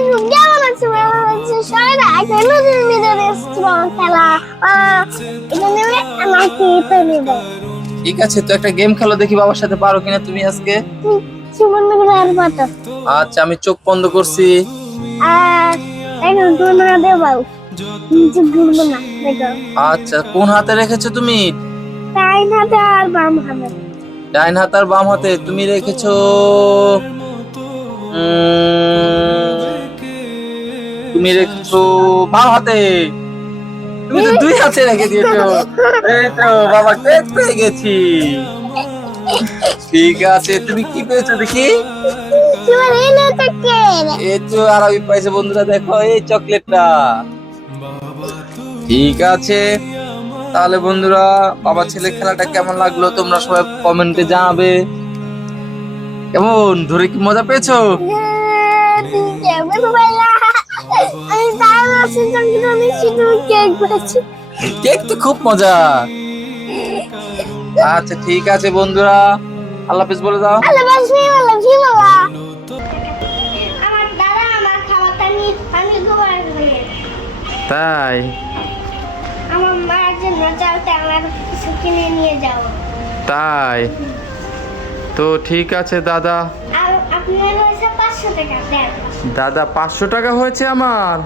কেমন আছে সবাই একটা নতুন ভিডিও দেখছি খেলা এখানে আমাকে নেবে। ঠিক আছে, তো একটা গেম খেলো দেখি বাবার সাথে পারো কিনা তুমি আজকে। সুমন আর পাতা। আচ্ছা, আমি চোখ বন্ধ করছি। আর এখন তুমি না দেবাও নিচে ঘুরবো না দেখো। আচ্ছা, কোন হাতে রেখেছো তুমি? ডাইন হাতে আর বাম হাতে। ডাইন হাত আর বাম হাতে তুমি রেখেছো। তুমি রেখেছো বাম হাতে। তুমি তো দুই হাতে রেখে দিয়েছো। এই তো বাবা, কেক পেয়ে গেছি। ঠিক আছে, তুমি কি পেয়েছো দেখি? সুমন এই না তাকে এই তো আর আমি পাইছে বন্ধুরা, দেখো এই চকলেটটা। ঠিক আছে, তাহলে বন্ধুরা বাবা ছেলে খেলাটা কেমন লাগলো তোমরা সবাই কমেন্টে জানাবে। কেমন ধরে, কি মজা পেয়েছো? আমি তার আছে যখন আমি শুধু কেক পেয়েছি। কেক তো খুব মজা। আচ্ছা ঠিক আছে বন্ধুরা, আল্লাহ হাফেজ বলে দাও। আল্লাহ বাবা আমার দাদা আমার খাবারটা নিয়ে আমি ঘুমাই গেলে তাই আমার মায়ের জন্য চালটা আমার কিছু কিনে নিয়ে যাও। তাই তো ঠিক আছে দাদা। আর আপনার হয়েছে 500 টাকা দেন। দাদা 500 টাকা হয়েছে আমার।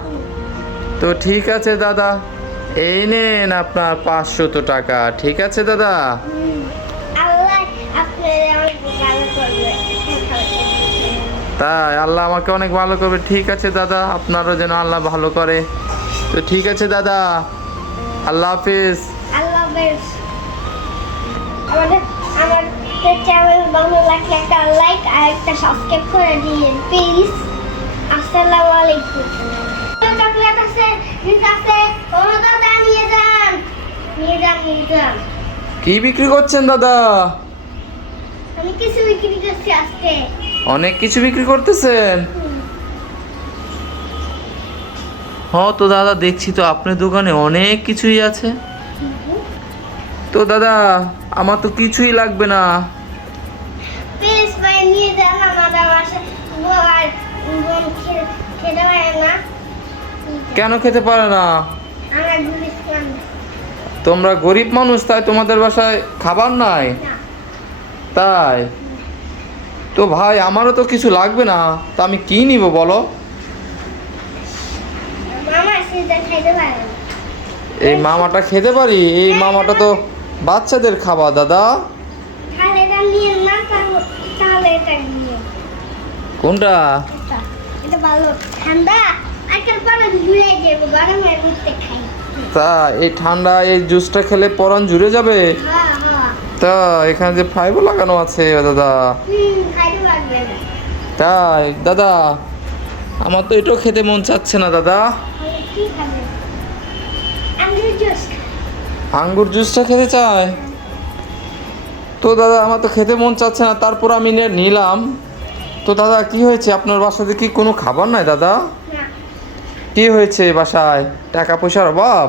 তো ঠিক আছে দাদা, এই নেন আপনার 500 টাকা। ঠিক আছে দাদা। আল্লাহ আপনার অনেক ভালো করবে। তাই আল্লাহ আমাকে অনেক ভালো করবে। ঠিক আছে দাদা, আপনারও যেন আল্লাহ ভালো করে। তো ঠিক আছে দাদা, আল্লাহ হাফিজ। আল্লাহ হাফেজ। আমার চ্যানেল ভালো লাগলে একটা লাইক আর একটা সাবস্ক্রাইব করে দিন প্লিজ। আসসালামু আলাইকুম। চকলেট আছে, মিষ্টি আছে, ওরা দাদা নিয়ে যান। কি বিক্রি করছেন দাদা? আমি কিছু বিক্রি করছি আজকে। অনেক কিছু বিক্রি করতেছেন। হ্যাঁ তো দাদা, দেখছি তো আপনার দোকানে অনেক কিছুই আছে। তো দাদা আমার তো কিছুই লাগবে না। প্লিজ ভাই নিয়ে যান আমাদের বাসায়। আর খেতে পারে না। কেন খেতে পারে না? আমরা গরিব মানুষ। তোমরা গরিব মানুষ, তাই তোমাদের বাসায় খাবার নাই? না। তাই তো ভাই, আমারও তো কিছু লাগবে না, তা আমি কি নিব বলো? মামা সেটা খাইতে পারে না। এই মামাটা খেতে পারি? এই মামাটা তো বাচ্চাদের খাবার দাদা। তাহলে এটা নিয়ে না তাহলে এটা নিয়ে। কোনটা? এটা ভালো ঠান্ডা। আজকাল পরে ঘুরে যাবো গরমের মধ্যে খাই। তা এই ঠান্ডা এই জুসটা খেলে পরান জুড়ে যাবে। হ্যাঁ হ্যাঁ। তা এখানে যে ফাইবও লাগানো আছে দাদা। খাইতে পারবে না। তাই দাদা, আমার তো এটাও খেতে মন চাচ্ছে না দাদা। তাহলে কি খাবে? আঙ্গুর জুস। আঙ্গুর জুসটা খেতে চায়? তো দাদা আমার তো খেতে মন চাচ্ছে না, তারপর আমি নিলাম। তো দাদা কি হয়েছে, আপনার বাসাতে কি কোনো খাবার নাই দাদা? না। কি হয়েছে বাসায়? টাকা পয়সার অভাব?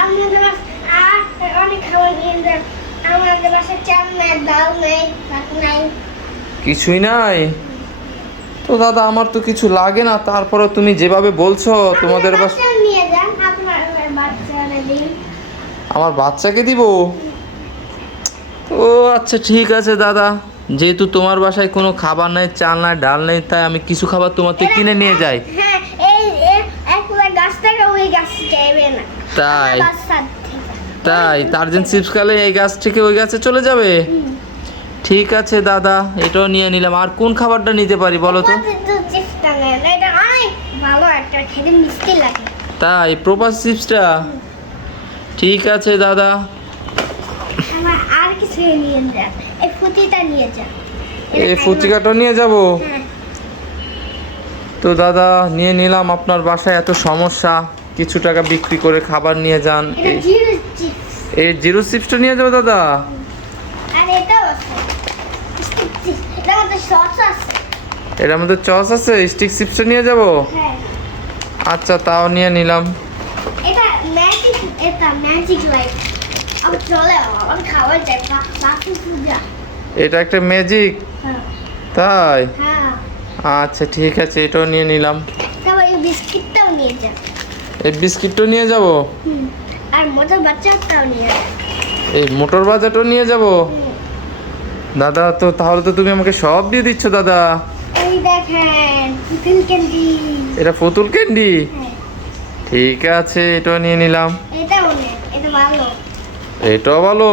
আমাদের আর অনেক খাবার নিয়ে যান। আমাদের বাসায় চাল নাই, ডাল নাই, ভাত নাই। কিছুই নাই? তো দাদা আমার তো কিছু লাগে না, তারপরে তুমি যেভাবে বলছো তোমাদের বাসা। বাচ্চা নিয়ে যান, আপনার বাচ্চারা দিন। আমার বাচ্চাকে দিব? ও আচ্ছা ঠিক আছে দাদা, যেহেতু তোমার বাসায় কোনো খাবার নাই, চাল নাই, ডাল নেই, তাই আমি কিছু খাবার তোমার থেকে কিনে নিয়ে যাই। হ্যাঁ, এই একলা গাছ থেকে ওই গাছ যাইবে না। তাই? আমার বাসার থেকে। তাই টার্জেন চিপস খেলে এই গাছ থেকে ওই গাছে চলে যাবে? ঠিক আছে দাদা, এটাও নিয়ে নিলাম। আর কোন খাবারটা নিতে পারি বলো তো? দুধ চিপসটা নেন, এটা অনেক ভালো একটা, খেতে মিষ্টি লাগে। তাই প্রপাস চিপসটা? ঠিক আছে দাদা। আমার আর কিছু নিয়ে যান, এই ফুটিটা নিয়ে যান। এই ফুচকাটা নিয়ে যাব? হ্যাঁ। তো দাদা নিয়ে নিলাম। আপনার বাসায় এত সমস্যা, কিছু টাকা বিক্রি করে খাবার নিয়ে যান। এটা জিরো চিপস। এই জিরো চিপসটা নিয়ে যাবো দাদা? আর এটাও আছে স্টিক চিপস, এটার মধ্যে সস আছে। এটার মধ্যে চস আছে? স্টিক চিপসটা নিয়ে যাব? হ্যাঁ। আচ্ছা তাও নিয়ে নিলাম। এটা ম্যাজিক লাইট। আমি চলে আমার খাবার যায় বাকি পূজা। এটা একটা ম্যাজিক? হ্যাঁ। তাই? হ্যাঁ। আচ্ছা ঠিক আছে, এটাও নিয়ে নিলাম। তারপর এই বিস্কিটটাও নিয়ে যা। এই বিস্কিটটা নিয়ে যাব। আর মোটর বাচ্চাটাও নিয়ে যা। এই মোটর বাজারটাও নিয়ে যাব। দাদা তো তাহলে তো তুমি আমাকে সব দিয়ে দিচ্ছ দাদা। এই দেখেন পুতুল ক্যান্ডি। এটা পুতুল ক্যান্ডি। হ্যাঁ, ঠিক আছে, এটাও নিয়ে নিলাম। এটাও নে, এটা ভালো। এটাও ভালো।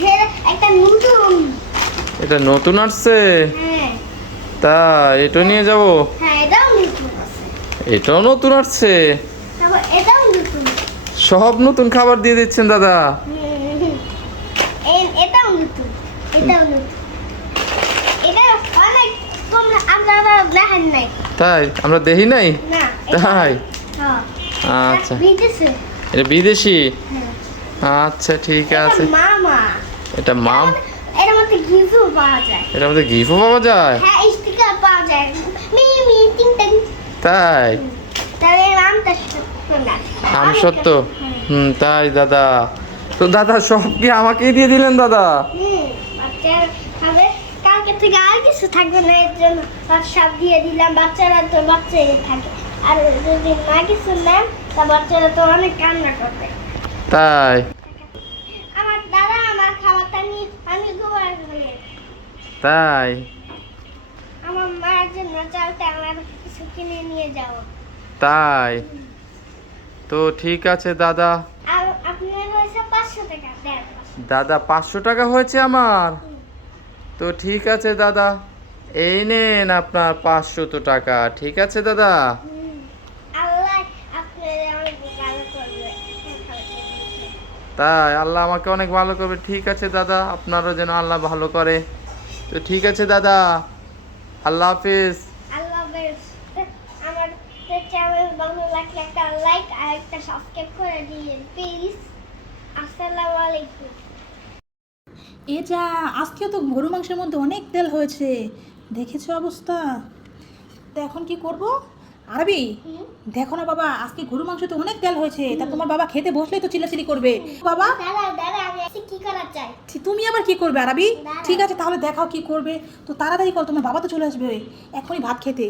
হ্যাঁ, একটা নতুন। এটা নতুন আসছে। হ্যাঁ তা এটাও নিয়ে যাব। হ্যাঁ, এটাও নতুন আছে। এটাও নতুন আসছে। তারপর এটাও নতুন। সব নতুন খাবার দিয়ে দিচ্ছেন দাদা। এটাও নতুন। এটাও নতুন। এটা অনেক কম, আপনারা দেখেন নাই। তাই আমরা দেখি নাই। না, তাই? হ্যাঁ। আচ্ছা, বিদেশে। এটা বিদেশি। হ্যাঁ। আচ্ছা ঠিক এটা আছে। মামা। এটা মাম। এর মধ্যে গিফটও পাওয়া যায়। এটার মধ্যে গিফটও পাওয়া যায়। হ্যাঁ, স্টিকার পাওয়া যায়। মি টিং টিং। তাই? তবে নামটা সত্য না। আম সত্য। হ্যাঁ। তাই দাদা। তো দাদা সব কি আমাকেই দিয়ে দিলেন দাদা? বাচ্চারা খাবে, কালকে থেকে আর কিছু থাকবে না, এর জন্য সব দিয়ে দিলাম। বাচ্চারা তো বাচ্চাই থাকে, আর যদি না কিছু নেন তা বাচ্চারা তো অনেক কান্না করবে। তাই? আমার দাদা আমার খাবারটা নিয়ে আমি ঘুমাই ঘুমিয়ে। তাই? আমার মায়ের জন্য চালটা আমার কিছু কিনে নিয়ে যাও। তাই? তো ঠিক আছে দাদা। আর আপনার হয়েছে 500 টাকা দেন। দাদা 500 টাকা হয়েছে আমার। তো ঠিক আছে দাদা, এই নেন আপনার 500 টাকা। ঠিক আছে দাদা। আল্লাহ আপনার অনেক ভালো করবে। তাই? আল্লাহ আমাকে অনেক ভালো করবে। ঠিক আছে দাদা, আপনারও যেন আল্লাহ ভালো করে। তো ঠিক আছে দাদা, আল্লাহ হাফিজ। আল্লাহ হাফেজ। আমার চ্যানেল ভালো লাগলে একটা লাইক আর একটা সাবস্ক্রাইব করে দিন প্লিজ। আসসালামু আলাইকুম। এ যা, আজকেও তো গরু মাংসের মধ্যে অনেক তেল হয়েছে, দেখেছো অবস্থা। তো এখন কি করব? আরবি, দেখো না বাবা, আজকে গরু মাংস তো অনেক তেল হয়েছে, তা তোমার বাবা খেতে বসলেই তো চিল্লাচিল্লি করবে। বাবা দাদা দাদা আমি আজকে কি করা চাই? তুমি আবার কি করবে আরবি? দাঁড়াও। ঠিক আছে তাহলে দেখাও কি করবে। তো তাড়াতাড়ি করো, তোমার বাবা তো চলে আসবে এখনই ভাত খেতে।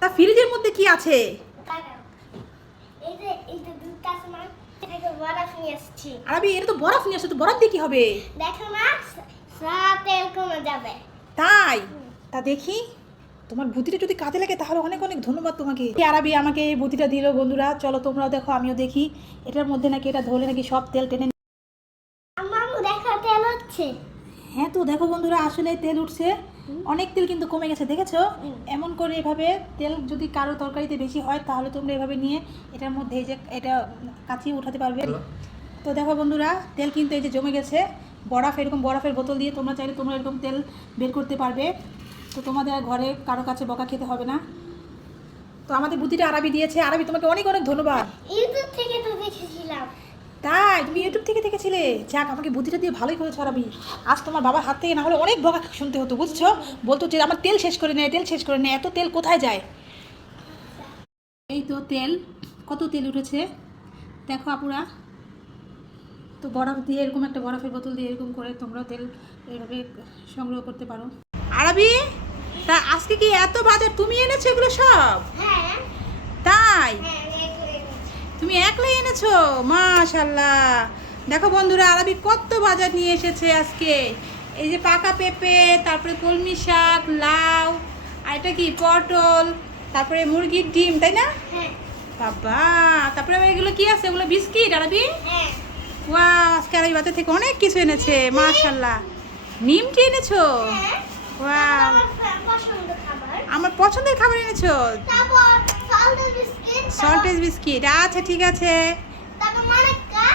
তা ফ্রিজের মধ্যে কি আছে? দাদা এই যে দুধ কাসমা থেকে বরফ নিয়ে আসছি। আরবি, এটা তো বরফ নিয়ে আসছে, তো বরফ দিয়ে কি হবে? দেখো না, সব তেল কমে যাবে। তাই? তা দেখি, তোমার বুদ্ধিটা যদি কাজে লাগে তাহলে অনেক অনেক ধন্যবাদ তোমাকে। আরবি আমাকে এই বুদ্ধিটা দিল। বন্ধুরা চলো তোমরাও দেখো, আমিও দেখি। এটার মধ্যে নাকি এটা ধরলে নাকি সব তেল টেনে। মামু দেখো তেল হচ্ছে। হ্যাঁ তো দেখো বন্ধুরা, আসলে তেল উঠছে, অনেক তেল কিন্তু কমে গেছে, দেখেছো? এমন করে এভাবে তেল যদি কারো তরকারিতে বেশি হয় তাহলে তোমরা এভাবে নিয়ে এটার মধ্যে এই যে এটা কাচিয়ে উঠাতে পারবে। তো দেখো বন্ধুরা, তেল কিন্তু এই যে জমে গেছে। বরফ, এরকম বরফের বোতল দিয়ে তোমরা চাইলে তোমরা এরকম তেল বের করতে পারবে। তো তোমাদের আর ঘরে কারো কাছে বকা খেতে হবে না। তো আমাদের বুদ্ধিটা আরবি দিয়েছে। আরবি তোমাকে অনেক অনেক ধন্যবাদ। ইউটিউব থেকে তো দেখেছিলাম। তাই? তুমি ইউটিউব থেকে দেখেছিলে? যাক, আমাকে বুদ্ধিটা দিয়ে ভালোই করেছো আরবি। আজ তোমার বাবার হাত থেকে না হলে অনেক বকা শুনতে হতো, বুঝছো? বলতো যে আমার তেল শেষ করে নেয়, তেল শেষ করে নেয়, এত তেল কোথায় যায়? এই তো তেল, কত তেল উঠেছে দেখো আপুরা। তো বরফ দিয়ে এরকম একটা বরফের বোতল দিয়ে এরকম করে তোমরা তেল এইভাবে সংগ্রহ করতে পারো। আরবি, তা আজকে কি এত বাজার তুমি এনেছো এগুলো সব? হ্যাঁ তাই? হ্যাঁ আমি একলাই এনেছি। তুমি একলাই এনেছো? মাশাআল্লাহ। দেখো বন্ধুরা, আরবি কত বাজার নিয়ে এসেছে আজকে। এই যে পাকা পেঁপে, তারপরে কলমি শাক, লাউ, আর এটা কি পটল, তারপরে মুরগির ডিম, তাই না হ্যাঁ বাবা? তারপরে আবার এগুলো কি আছে? এগুলো বিস্কিট আরবি। হ্যাঁ ওয়াও, আজকে আরবি বাজার থেকে অনেক কিছু এনেছে, মাশাআল্লাহ। নিমটি এনেছো? হ্যাঁ ওয়াও, আমার পছন্দের খাবার। আমার পছন্দের খাবার এনেছো, তারপর সল্টেড বিস্কিট। সল্টেজ বিস্কিট। আচ্ছা ঠিক আছে। তারপর মানেকা।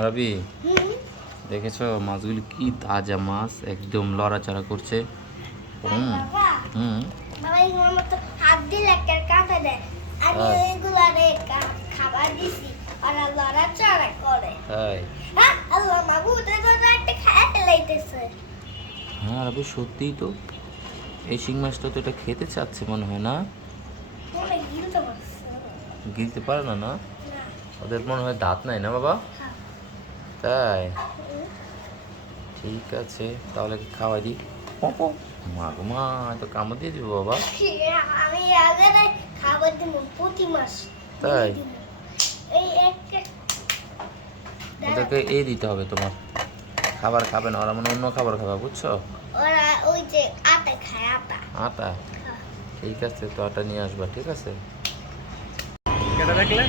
আরবি, দেখেছো মাছগুলি কি তাজা মাছ, একদম লড়াচড়া করছে। বাবা হুম। বাবা এগুলোর মতো হাত দিলে একটা কাঁটা দেয়। আমি হ্যাঁ। এগুলারে খাবার দিছি। ওরা লড়াচড়া করে। তাই হ্যাঁ, আল্লাহ মাবুদ এটা একটা খায় ফেলাইতেছে। হ্যাঁ আরবি সত্যিই তো এই শিং মাছটা তো এটা খেতে চাচ্ছে মনে হয় না, মনে গিলতে পারছে গিলতে পারে না না? না। ওদের মনে হয় দাঁত নাই না বাবা? হ্যাঁ। তাই ঠিক আছে, তাহলে কি খাওয়াই দিই? মা গো মা, তো কামড় দিয়ে দিব বাবা। আমি আগে খাবার দিব প্রতি মাস। তাই? দিব। এই একটা ওদেরকে এই দিতে হবে, তোমার খাবার খাবে না ওরা, মানে অন্য খাবার খাবে বুঝছো? ওরা ওই যে আটা খায়, আটা। আটা? হ্যাঁ। ঠিক আছে, তো আটা নিয়ে আসবা, ঠিক আছে? কেটে রাখলে